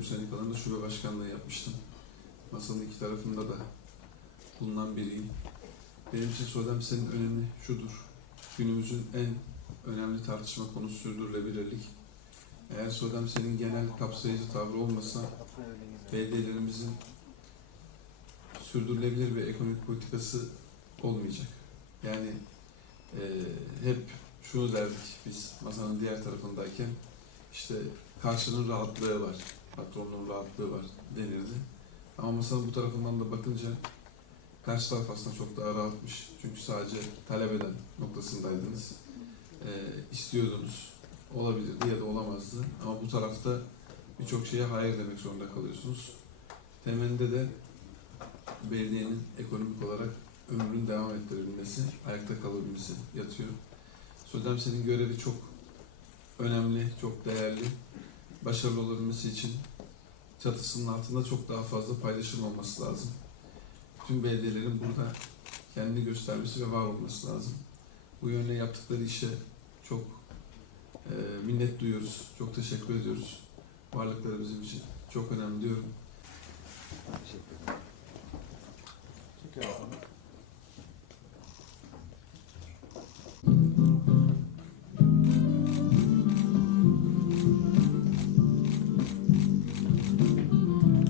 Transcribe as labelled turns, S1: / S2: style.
S1: kayyum sendikalarında şube başkanlığı yapmıştım. Masanın iki tarafında da bulunan biriyim. Benim için Sodem senin önemi şudur. Günümüzün en önemli tartışma konusu sürdürülebilirlik. Eğer Sodem senin genel kapsayıcı tavrı olmasa belediyelerimizin sürdürülebilir ve ekonomik politikası olmayacak. Yani e, hep şunu derdik biz masanın diğer tarafındayken işte karşının rahatlığı var, patronluğun rahatlığı var denirdi. Ama masanın bu tarafından da bakınca karşı taraf aslında çok daha rahatmış. Çünkü sadece talep eden noktasındaydınız. E, istiyordunuz. Olabilirdi ya da olamazdı. Ama bu tarafta birçok şeye hayır demek zorunda kalıyorsunuz. Temelinde de belediyenin ekonomik olarak ömrünün devam ettirebilmesi, ayakta kalabilmesi yatıyor. Sodem senin görevi çok önemli, çok değerli. Başarılı olabilmesi için çatısının altında çok daha fazla paylaşım olması lazım. Tüm belediyelerin burada kendini göstermesi ve var olması lazım. Bu yönde yaptıkları işe çok e, minnet duyuyoruz, çok teşekkür ediyoruz. Varlıkları bizim için çok önemli diyorum.